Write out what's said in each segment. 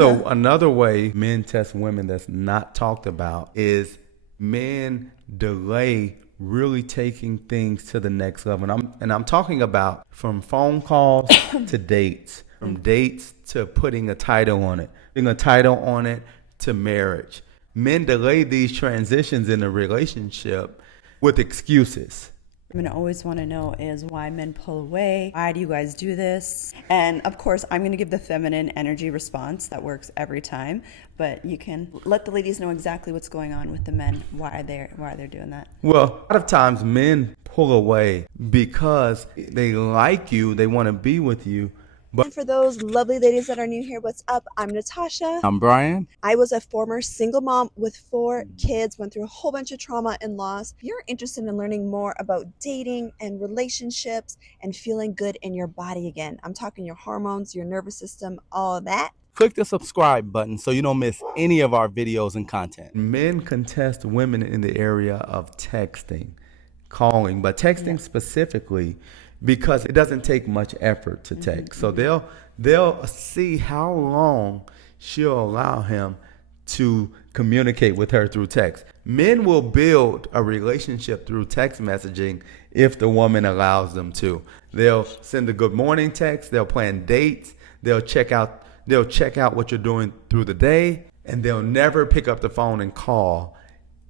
So another way men test women that's not talked about is men delay really taking things to the next level. And I'm talking about from phone calls to dates, from dates to putting a title on it, putting a title on it to marriage. Men delay these transitions in a relationship with excuses. I'm gonna always want to know is why men pull away. Why do you guys do this? And of course, I'm gonna give the feminine energy response that works every time. But you can let the ladies know exactly what's going on with the men. Why they're doing that. Well, a lot of times men pull away because they like you, they want to be with you, but And for those lovely ladies that are new here, what's up? I'm Natasha. I'm Brian. I was a former single mom with 4 kids, went through a whole bunch of trauma and loss. If you're interested in learning more about dating and relationships and feeling good in your body again, I'm talking your hormones, your nervous system, all of that. Click the subscribe button so you don't miss any of our videos and content. men contest women in the area of texting, calling, but texting specifically because it doesn't take much effort to text. So they'll see how long she'll allow him to communicate with her through text. Men will build a relationship through text messaging if the woman allows them to. They'll send a good morning text, they'll plan dates, they'll check out what you're doing through the day, and they'll never pick up the phone and call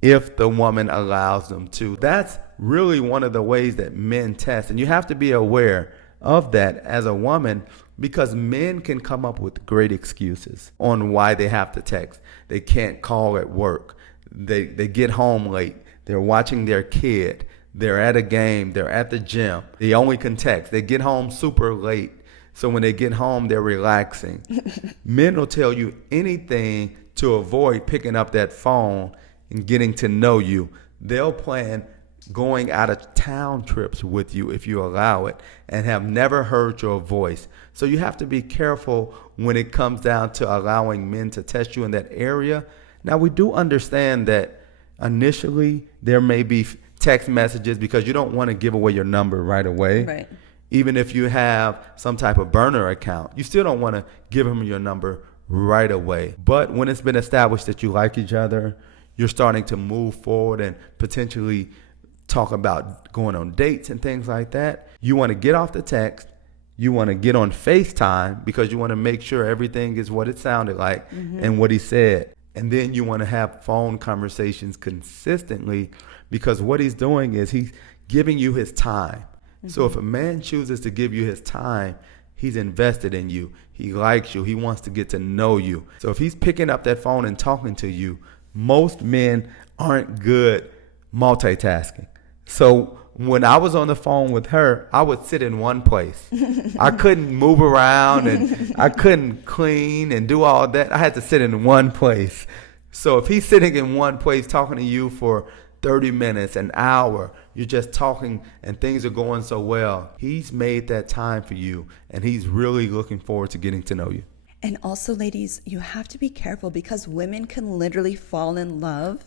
if the woman allows them to. That's really one of the ways that men test. And you have to be aware of that as a woman because men can come up with great excuses on why they have to text. They can't call at work. They get home late. They're watching their kid. They're at a game. They're at the gym. They only can text. They get home super late. So when they get home, they're relaxing. Men will tell you anything to avoid picking up that phone and getting to know you. They'll plan going out of town trips with you if you allow it and have never heard your voice. So you have to be careful when it comes down to allowing men to test you in that area. Now, we do understand that initially there may be text messages because you don't want to give away your number right away. Right. Even if you have some type of burner account, you still don't want to give him your number right away. But when it's been established that you like each other, you're starting to move forward and potentially talk about going on dates and things like that. You want to get off the text. You want to get on FaceTime because you want to make sure everything is what it sounded like and what he said. And then you want to have phone conversations consistently because what he's doing is he's giving you his time. So if a man chooses to give you his time, he's invested in you. He likes you. He wants to get to know you. So if he's picking up that phone and talking to you, most men aren't good multitasking. So when I was on the phone with her, I would sit in one place. I couldn't move around and I couldn't clean and do all that. I had to sit in one place. So if he's sitting in one place talking to you for 30 minutes, an hour, you're just talking and things are going so well, he's made that time for you and he's really looking forward to getting to know you. And also, ladies, you have to be careful because women can literally fall in love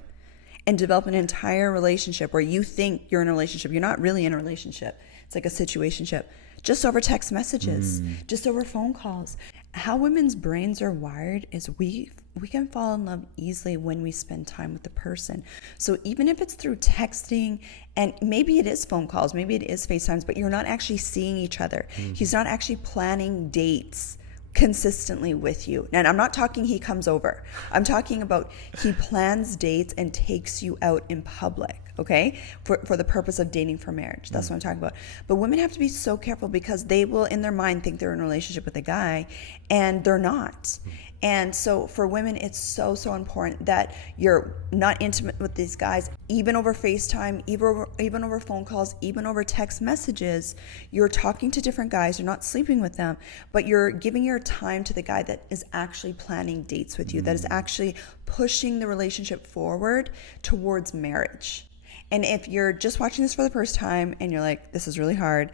and develop an entire relationship where you think you're in a relationship. You're not really in a relationship. It's like a situationship. Just over text messages, just over phone calls. How women's brains are wired is we can fall in love easily when we spend time with the person. So even if it's through texting, and maybe it is phone calls, maybe it is FaceTimes, but you're not actually seeing each other. He's not actually planning dates consistently with you. And I'm not talking he comes over. I'm talking about he plans dates and takes you out in public, okay? For the purpose of dating for marriage. That's what I'm talking about. But women have to be so careful because they will in their mind think they're in a relationship with a guy and they're not. And so for women, it's so important that you're not intimate with these guys, even over FaceTime, even over phone calls, even over text messages. You're talking to different guys, you're not sleeping with them, but you're giving your time to the guy that is actually planning dates with you, that is actually pushing the relationship forward towards marriage. And if you're just watching this for the first time and you're like, this is really hard,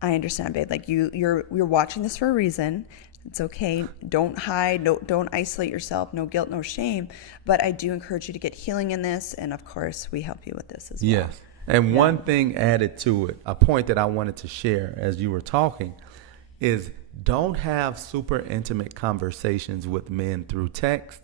I understand, babe. Like you're watching this for a reason. It's okay. Don't hide. Don't isolate yourself. No guilt, no shame. But I do encourage you to get healing in this. And of course, we help you with this as well. Yes. And one thing added to it, a point that I wanted to share as you were talking, is don't have super intimate conversations with men through text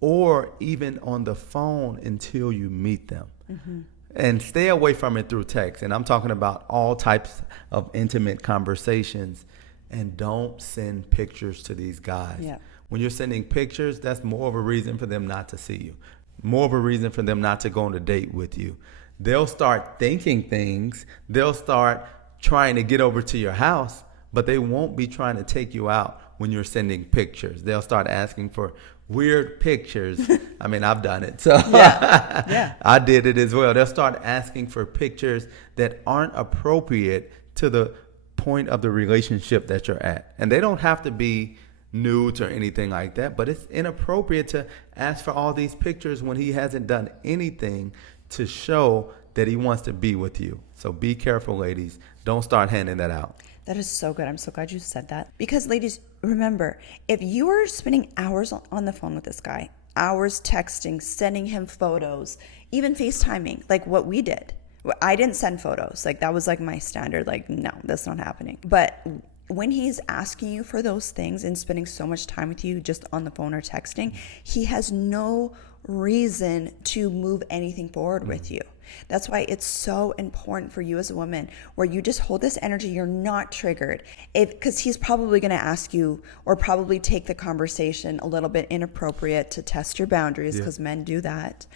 or even on the phone until you meet them. And stay away from it through text. And I'm talking about all types of intimate conversations. And don't send pictures to these guys. Yeah. When you're sending pictures, that's more of a reason for them not to see you. More of a reason for them not to go on a date with you. They'll start thinking things. They'll start trying to get over to your house, but they won't be trying to take you out when you're sending pictures. They'll start asking for weird pictures. I mean, I've done it. So Yeah. I did it as well. They'll start asking for pictures that aren't appropriate to the point of the relationship that you're at. And they don't have to be nudes or anything like that, but it's inappropriate to ask for all these pictures when he hasn't done anything to show that he wants to be with you. So be careful, ladies. Don't start handing that out. That is so good. I'm so glad you said that. Because, ladies, remember, if you are spending hours on the phone with this guy, hours texting, sending him photos, even FaceTiming, like what we did. I didn't send photos. Like, that was like my standard. Like, no, that's not happening. But when he's asking you for those things and spending so much time with you just on the phone or texting, he has no reason to move anything forward with you. That's why it's so important for you as a woman where you just hold this energy. You're not triggered because he's probably going to ask you or probably take the conversation a little bit inappropriate to test your boundaries because men do that.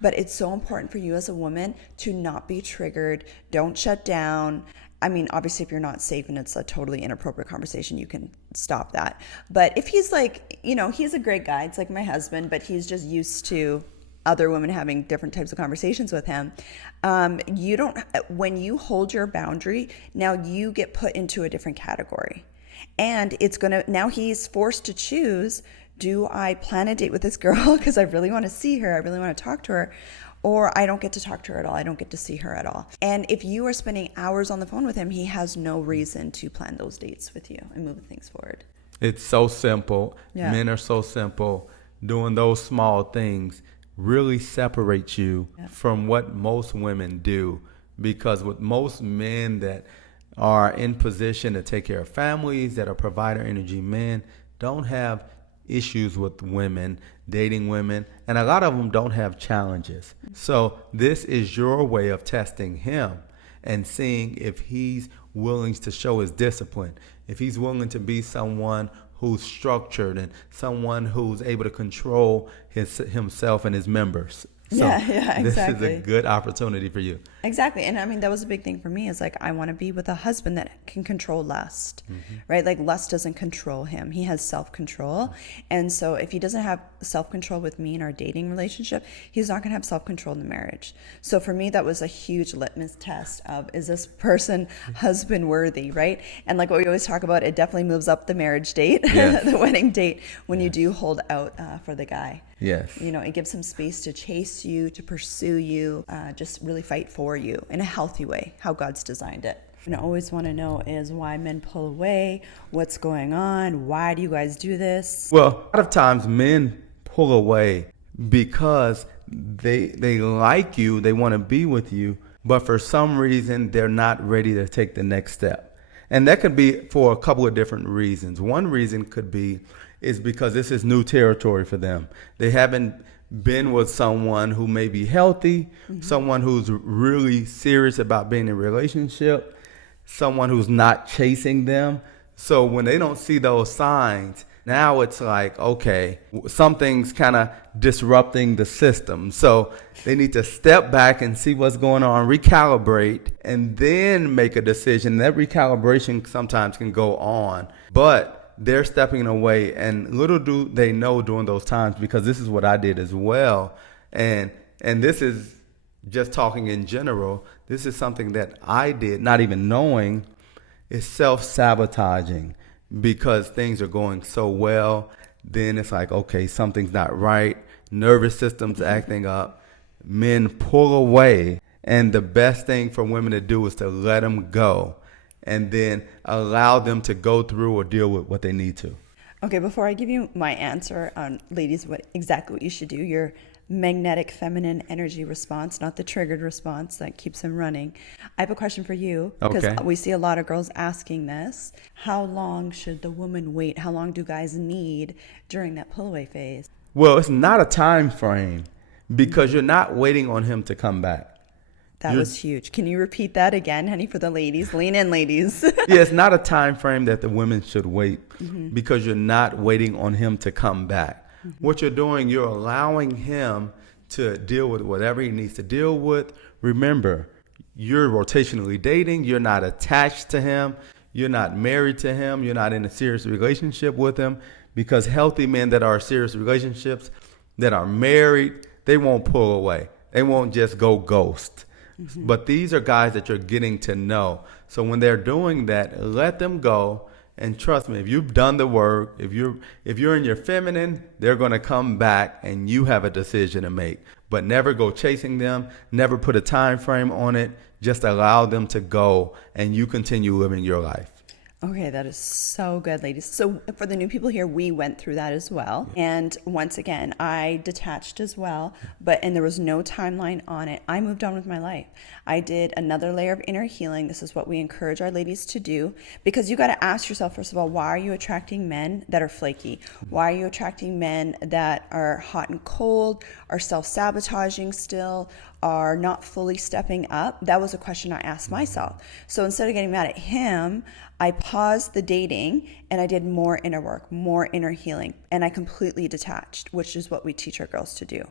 But it's so important for you as a woman to not be triggered. Don't shut down. I mean, obviously, if you're not safe and it's a totally inappropriate conversation, you can stop that. But if he's like, he's a great guy. It's like my husband, but he's just used to other women having different types of conversations with him. When you hold your boundary, now you get put into a different category. And now he's forced to choose, do I plan a date with this girl because I really want to see her, I really want to talk to her, or I don't get to talk to her at all, I don't get to see her at all. And if you are spending hours on the phone with him, he has no reason to plan those dates with you and move things forward. It's so simple. Yeah. Men are so simple. Doing those small things really separates you from what most women do. Because with most men that are in position to take care of families, that are provider energy men, don't have issues with women, dating women, and a lot of them don't have challenges. So this is your way of testing him and seeing if he's willing to show his discipline, if he's willing to be someone who's structured and someone who's able to control himself and his members. So exactly. This is a good opportunity for you. Exactly. And I mean, that was a big thing for me is like, I want to be with a husband that can control lust, right? Like lust doesn't control him. He has self-control. And so if he doesn't have self-control with me in our dating relationship, he's not going to have self-control in the marriage. So for me, that was a huge litmus test of, is this person husband worthy, right? And like what we always talk about, it definitely moves up the marriage date, the wedding date, when you do hold out for the guy. Yes. It gives him space to chase you, to pursue you, just really fight for you in a healthy way, how God's designed it. And I always want to know is why men pull away, what's going on, why do you guys do this? Well, a lot of times men pull away because they like you, they want to be with you, but for some reason they're not ready to take the next step. And that could be for a couple of different reasons. One reason could be is because this is new territory for them. They haven't been with someone who may be healthy, someone who's really serious about being in a relationship, someone who's not chasing them. So when they don't see those signs, now it's like, okay, something's kind of disrupting the system. So they need to step back and see what's going on, recalibrate, and then make a decision. That recalibration sometimes can go on, but they're stepping away, and little do they know during those times, because this is what I did as well. And this is just talking in general. This is something that I did, not even knowing, is self-sabotaging because things are going so well. Then it's like, okay, something's not right. Nervous system's acting up. Men pull away. And the best thing for women to do is to let them go and then allow them to go through or deal with what they need to. Okay, before I give you my answer on ladies, exactly what you should do, your magnetic feminine energy response, not the triggered response that keeps him running. I have a question for you because Okay. we see a lot of girls asking this. How long should the woman wait? How long do guys need during that pull away phase? Well, it's not a time frame because you're not waiting on him to come back. That You're- was huge. Can you repeat that again, honey, for the ladies? Lean in, ladies. Yeah, it's not a time frame that the women should wait because you're not waiting on him to come back. What you're doing, you're allowing him to deal with whatever he needs to deal with. Remember, you're rotationally dating. You're not attached to him. You're not married to him. You're not in a serious relationship with him, because healthy men that are in serious relationships, that are married, they won't pull away. They won't just go ghost. But these are guys that you're getting to know. So when they're doing that, let them go. And trust me, if you've done the work, if you're in your feminine, they're going to come back and you have a decision to make. But never go chasing them. Never put a time frame on it. Just allow them to go and you continue living your life. Okay, that is so good, ladies. So for the new people here, we went through that as well. And once again, I detached as well, and there was no timeline on it. I moved on with my life. I did another layer of inner healing. This is what we encourage our ladies to do, because you got to ask yourself, first of all, why are you attracting men that are flaky? Why are you attracting men that are hot and cold, are self-sabotaging still, are not fully stepping up? That was a question I asked myself. So instead of getting mad at him, I paused the dating and I did more inner work, more inner healing, and I completely detached, which is what we teach our girls to do,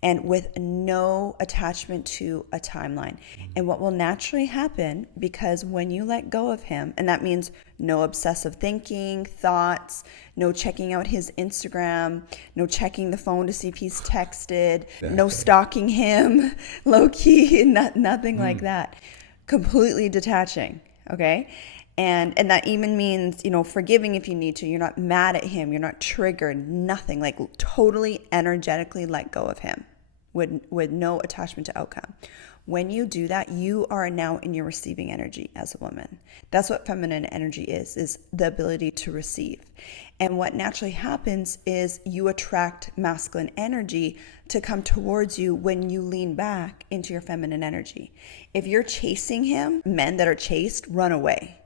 and with no attachment to a timeline. And what will naturally happen, because when you let go of him, and that means no obsessive thinking, thoughts, no checking out his Instagram, no checking the phone to see if he's texted, no stalking him, low key, nothing like that. Completely detaching, okay? And that even means, forgiving if you need to. You're not mad at him. You're not triggered. Nothing. Like totally energetically let go of him with no attachment to outcome. When you do that, you are now in your receiving energy as a woman. That's what feminine energy is the ability to receive. And what naturally happens is you attract masculine energy to come towards you when you lean back into your feminine energy. If you're chasing him, men that are chased run away.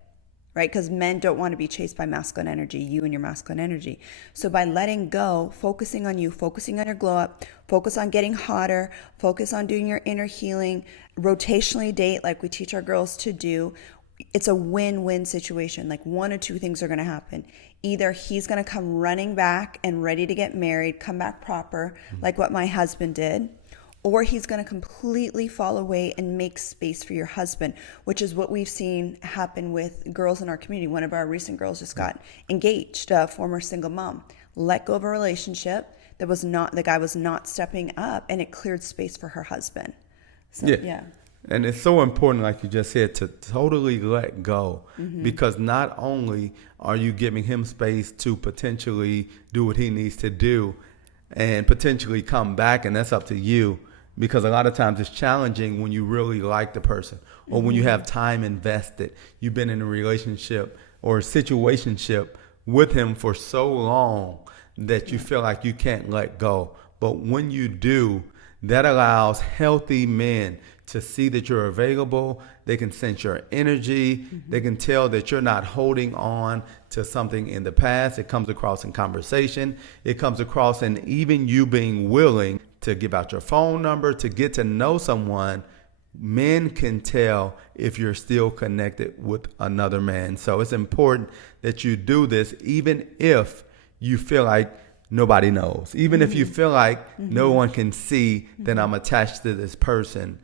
Right? Because men don't want to be chased by masculine energy, you and your masculine energy. So by letting go, focusing on you, focusing on your glow up, focus on getting hotter, focus on doing your inner healing, rotationally date like we teach our girls to do, it's a win-win situation. Like one or two things are going to happen. Either he's going to come running back and ready to get married, come back proper, like what my husband did, or he's going to completely fall away and make space for your husband, which is what we've seen happen with girls in our community. One of our recent girls just got engaged, a former single mom, let go of a relationship the guy was not stepping up, and it cleared space for her husband. So, yeah. And it's so important, like you just said, to totally let go, because not only are you giving him space to potentially do what he needs to do and potentially come back, and that's up to you. Because a lot of times it's challenging when you really like the person, or when you have time invested. You've been in a relationship or a situationship with him for so long that you feel like you can't let go. But when you do, that allows healthy men to see that you're available. They can sense your energy. They can tell that you're not holding on to something in the past. It comes across in conversation. It comes across in even you being willing to give out your phone number, to get to know someone. Men can tell if you're still connected with another man. So it's important that you do this, even if you feel like nobody knows. Even if you feel like no one can see that I'm attached to this person.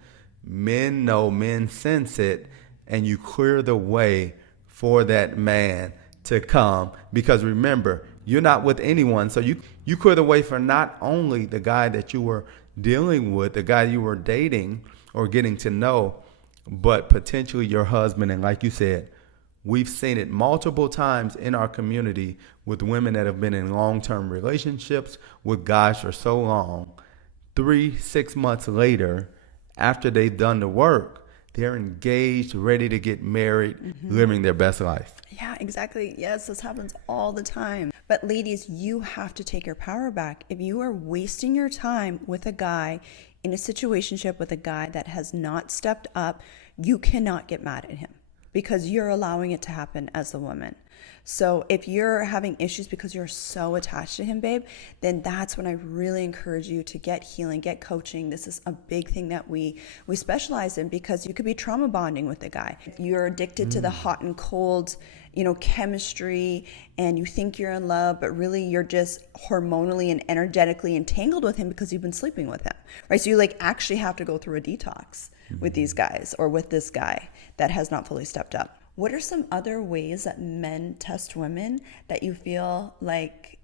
Men know, men sense it, and you clear the way for that man to come. Because remember, you're not with anyone. So you clear the way for not only the guy that you were dealing with, the guy you were dating or getting to know, but potentially your husband. And like you said, we've seen it multiple times in our community with women that have been in long-term relationships with guys for so long. 3-6 months later, after they've done the work, they're engaged, ready to get married, living their best life. Yeah, exactly. Yes, this happens all the time. But ladies, you have to take your power back. If you are wasting your time with a guy in a situationship with a guy that has not stepped up, you cannot get mad at him because you're allowing it to happen as a woman. So if you're having issues because you're so attached to him, babe, then that's when I really encourage you to get healing, get coaching. This is a big thing that we specialize in, because you could be trauma bonding with a guy. You're addicted to the hot and cold, chemistry, and you think you're in love, but really you're just hormonally and energetically entangled with him because you've been sleeping with him, right? So you actually have to go through a detox with these guys or with this guy that has not fully stepped up. What are some other ways that men test women that you feel like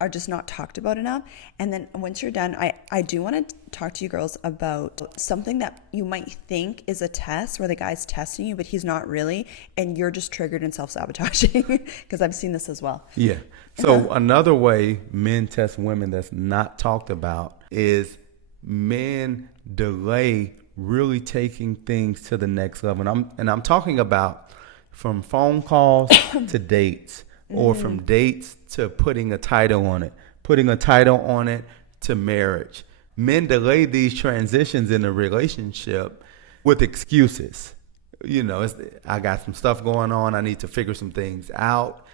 are just not talked about enough? And then once you're done, I do want to talk to you girls about something that you might think is a test where the guy's testing you, but he's not really, and you're just triggered and self-sabotaging, because I've seen this as well. Yeah. So another way men test women that's not talked about is men delay really taking things to the next level. And I'm talking about from phone calls to dates, or from dates to putting a title on it, to marriage. Men delay these transitions in a relationship with excuses. I got some stuff going on. I need to figure some things out.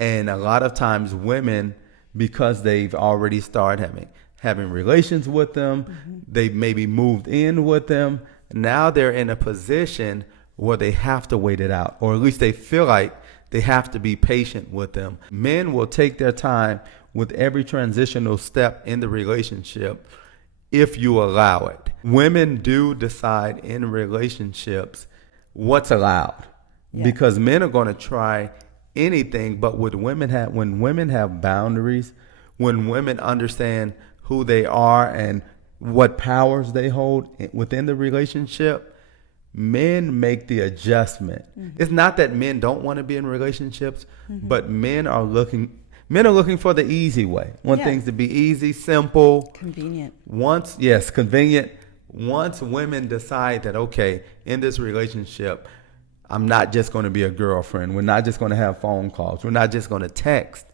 And a lot of times women, because they've already started having relations with them, they've maybe moved in with them. Now they're in a position where they have to wait it out, or at least they feel like they have to be patient with them. Men will take their time with every transitional step in the relationship if you allow it. Women do decide in relationships what's allowed, because men are going to try anything. But when women have boundaries, when women understand who they are and what powers they hold within the relationship, men make the adjustment. It's not that men don't want to be in relationships, but men are looking for the easy way. Want things to be easy, simple, convenient. Convenient. Once women decide that, okay, in this relationship, I'm not just going to be a girlfriend. We're not just going to have phone calls. We're not just going to text.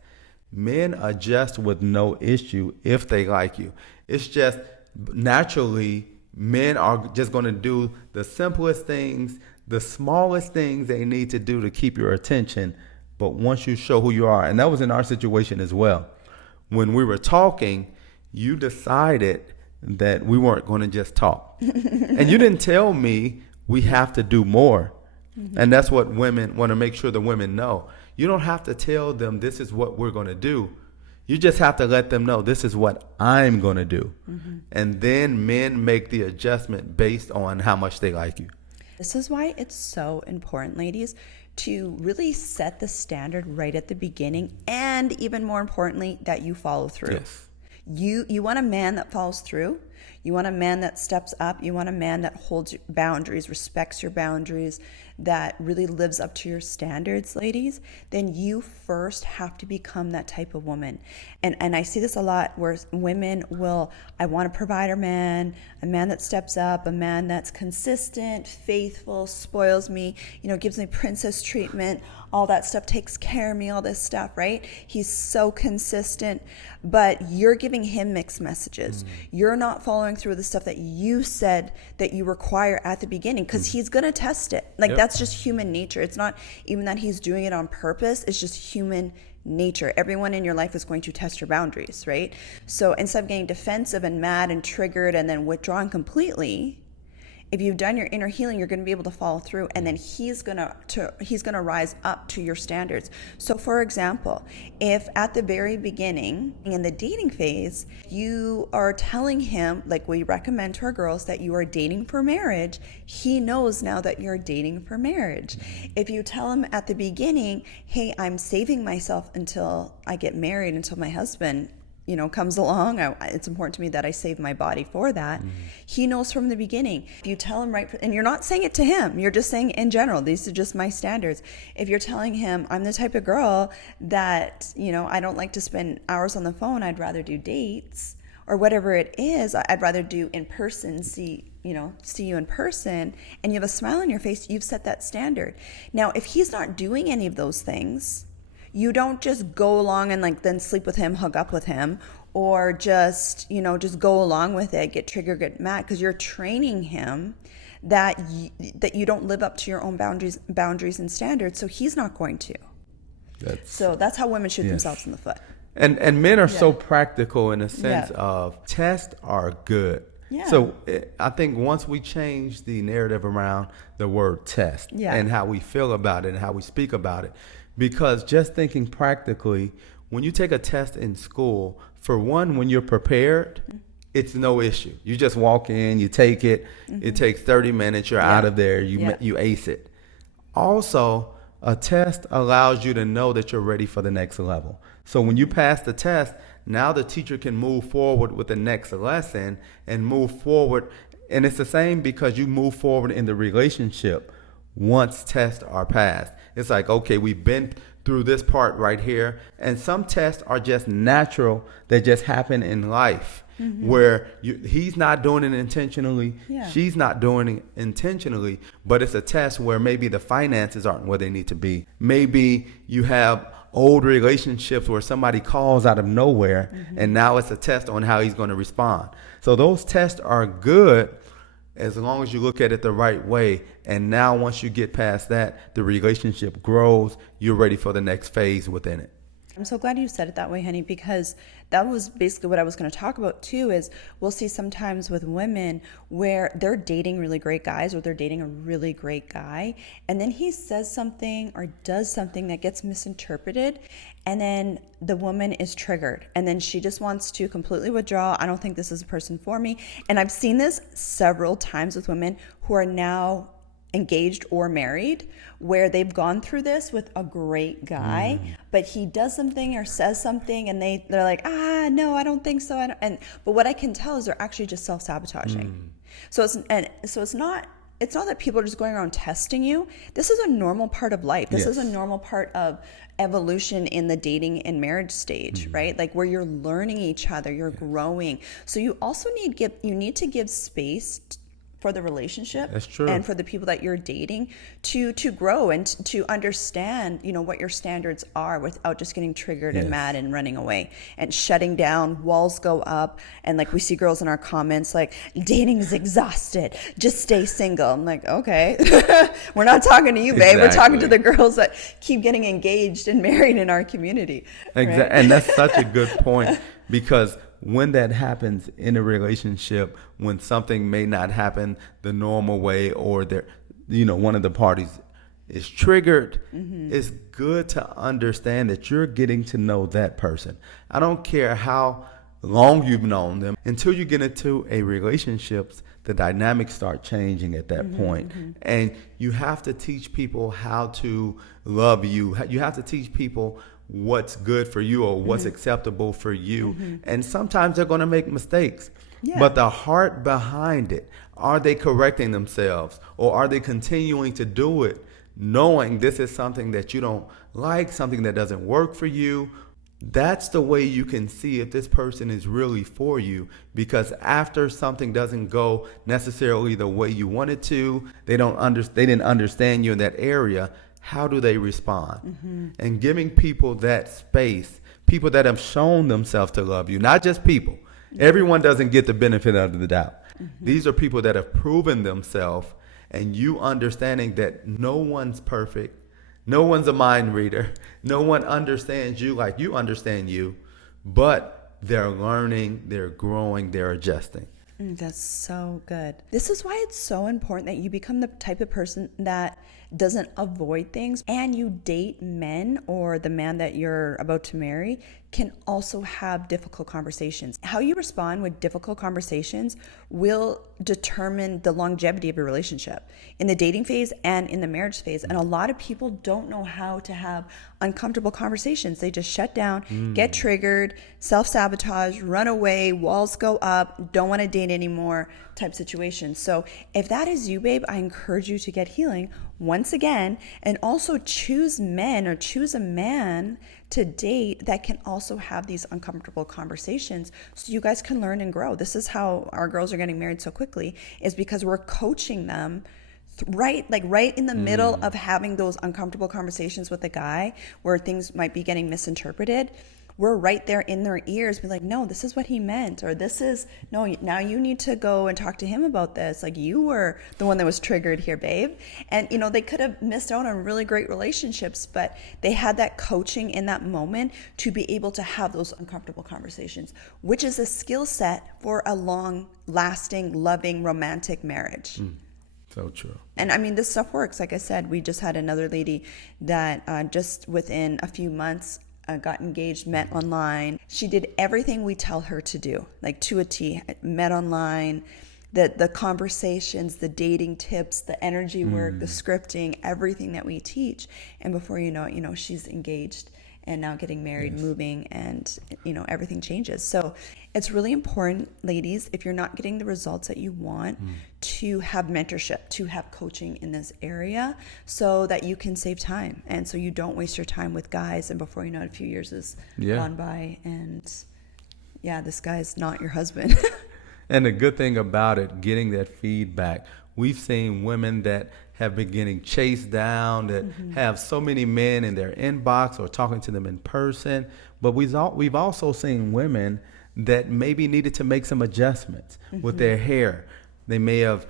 Men adjust with no issue if they like you. It's just naturally men are just going to do the simplest things, the smallest things they need to do to keep your attention. But once you show who you are, and that was in our situation as well. When we were talking, you decided that we weren't going to just talk. And you didn't tell me we have to do more. And that's what women want to make sure the women know. You don't have to tell them this is what we're going to do. You just have to let them know this is what I'm going to do. And then men make the adjustment based on how much they like you. This is why it's so important, ladies, to really set the standard right at the beginning, and even more importantly, that you follow through. Yes. You want a man that follows through. You want a man that steps up. You want a man that holds boundaries, respects your boundaries, that really lives up to your standards, ladies. Then you first have to become that type of woman. And I see this a lot where women will, I want a provider man, a man that steps up, a man that's consistent, faithful, spoils me, gives me princess treatment, all that stuff, takes care of me, all this stuff, right? He's so consistent, but you're giving him mixed messages. You're not following through the stuff that you said that you require at the beginning, because he's going to test it. That's just human nature. It's not even that he's doing it on purpose. It's just human nature. Everyone in your life is going to test your boundaries, right? So instead of getting defensive and mad and triggered and then withdrawing completely, if you've done your inner healing, you're going to be able to follow through, and then he's going to rise up to your standards. So for example, if at the very beginning in the dating phase, you are telling him, like we recommend to our girls, that you are dating for marriage, he knows now that you're dating for marriage. If you tell him at the beginning, hey, I'm saving myself until I get married, until my husband comes along, it's important to me that I save my body for that. He knows from the beginning. If you tell him and you're not saying it to him, you're just saying in general, these are just my standards. If you're telling him, I'm the type of girl that, I don't like to spend hours on the phone, I'd rather do dates, or whatever it is, I'd rather do in person, see you in person, and you have a smile on your face, you've set that standard. Now, if he's not doing any of those things, You don't just go along and like then sleep with him, hook up with him, or just, you know, just go along with it, get triggered, get mad, because you're training him that that you don't live up to your own boundaries and standards, so he's not going to. So that's how women shoot themselves in the foot. And men are so practical in a sense of tests are good. So I think once we change the narrative around the word test and how we feel about it and how we speak about it, because just thinking practically, when you take a test in school, for one, when you're prepared, it's no issue. You just walk in, you take it, it takes 30 minutes, you're out of there, you ace it. Also, a test allows you to know that you're ready for the next level. So when you pass the test, now the teacher can move forward with the next lesson and move forward. And it's the same because you move forward in the relationship once tests are passed. It's like, okay, we've been through this part right here. And some tests are just natural. They just happen in life where he's not doing it intentionally. She's not doing it intentionally. But it's a test where maybe the finances aren't where they need to be. Maybe you have old relationships where somebody calls out of nowhere and now it's a test on how he's going to respond. So those tests are good as long as you look at it the right way. And now once you get past that, the relationship grows. You're ready for the next phase within it. I'm so glad you said it that way, honey, because that was basically what I was going to talk about too, is we'll see sometimes with women where they're dating really great guys or they're dating a really great guy, and then he says something or does something that gets misinterpreted, and then the woman is triggered, and then she just wants to completely withdraw. I don't think this is a person for me. And I've seen this several times with women who are now engaged or married, where they've gone through this with a great guy, but he does something or says something and they're like, no, I don't think so. But what I can tell is they're actually just self-sabotaging. So it's not that people are just going around testing you. This is a normal part of life. This is a normal part of evolution in the dating and marriage stage, right? Like where you're learning each other, you're growing. So you also need to give space for the relationship. That's true. And for the people that you're dating to grow and to understand, you know, what your standards are without just getting triggered and mad and running away and shutting down. Walls go up, and like we see girls in our comments like, dating is exhausted, just stay single. I'm like, okay. We're not talking to you, babe. We're talking to the girls that keep getting engaged and married in our community. Exactly. Right? And that's such a good point, because when that happens in a relationship, when something may not happen the normal way, or one of the parties is triggered, it's good to understand that you're getting to know that person. I don't care how long you've known them, until you get into a relationship, the dynamics start changing at that point. And you have to teach people how to love you. You have to teach people what's good for you or what's acceptable for you. And sometimes they're going to make mistakes. But the heart behind it, are they correcting themselves, or are they continuing to do it knowing this is something that you don't like, something that doesn't work for you? That's the way you can see if this person is really for you, because after something doesn't go necessarily the way you want it to, they didn't understand you in that area, how do they respond? And giving people that space, people that have shown themselves to love you, not just people. Everyone doesn't get the benefit of the doubt. These are people that have proven themselves, and you understanding that no one's perfect. No one's a mind reader. No one understands you like you understand you, but they're learning, they're growing, they're adjusting. That's so good. This is why it's so important that you become the type of person that doesn't avoid things, and you date men, or the man that you're about to marry can also have difficult conversations. How you respond with difficult conversations will determine the longevity of your relationship in the dating phase and in the marriage phase. And a lot of people don't know how to have uncomfortable conversations. They just shut down, get triggered, self-sabotage, run away, walls go up, don't want to date anymore type situation. So if that is you, babe, I encourage you to get healing once again, and also choose men, or choose a man to date that can also have these uncomfortable conversations, so you guys can learn and grow. This is how our girls are getting married so quickly, is because we're coaching them right in the middle of having those uncomfortable conversations with a guy where things might be getting misinterpreted, we're right there in their ears, be like, no, this is what he meant, or this is, no, now you need to go and talk to him about this. Like, you were the one that was triggered here, babe. And, you know, they could have missed out on really great relationships, but they had that coaching in that moment to be able to have those uncomfortable conversations, which is a skill set for a long lasting, loving, romantic marriage. So true. And I mean, this stuff works. Like I said, we just had another lady that just within a few months got engaged, met online. She did everything we tell her to do, like to a T. Met online, the conversations, the dating tips, the energy work, the scripting, everything that we teach. And before you know it, you know, she's engaged and now getting married, moving, and, you know, everything changes. So it's really important, ladies, if you're not getting the results that you want, to have mentorship, to have coaching in this area so that you can save time. And so you don't waste your time with guys. And before you know it, a few years has gone by, and this guy's not your husband. And the good thing about it, getting that feedback, we've seen women that have been getting chased down, that have so many men in their inbox or talking to them in person. But we've also seen women that maybe needed to make some adjustments with their hair. They may have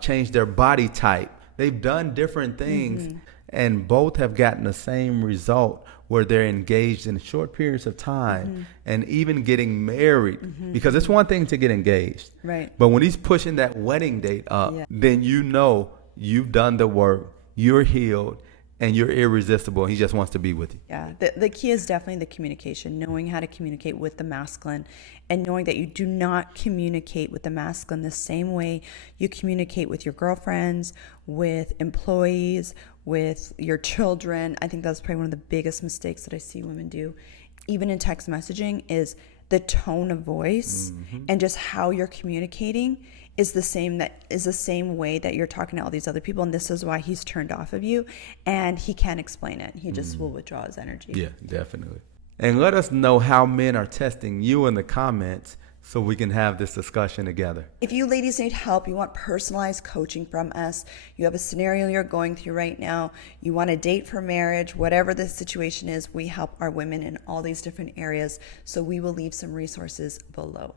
changed their body type. They've done different things, and both have gotten the same result, where they're engaged in short periods of time and even getting married. Because it's one thing to get engaged. Right. But when he's pushing that wedding date up, then you know you've done the work, you're healed, and you're irresistible. He just wants to be with you. Yeah, the key is definitely the communication, knowing how to communicate with the masculine, and knowing that you do not communicate with the masculine the same way you communicate with your girlfriends, with employees, with your children. I think that's probably one of the biggest mistakes that I see women do, even in text messaging, is the tone of voice and just how you're communicating is the same way that you're talking to all these other people, and this is why he's turned off of you, and he can't explain it. He just will withdraw his energy. Yeah, definitely. And let us know how men are testing you in the comments so we can have this discussion together. If you ladies need help, you want personalized coaching from us, you have a scenario you're going through right now, you want a date for marriage, whatever the situation is, we help our women in all these different areas. So we will leave some resources below.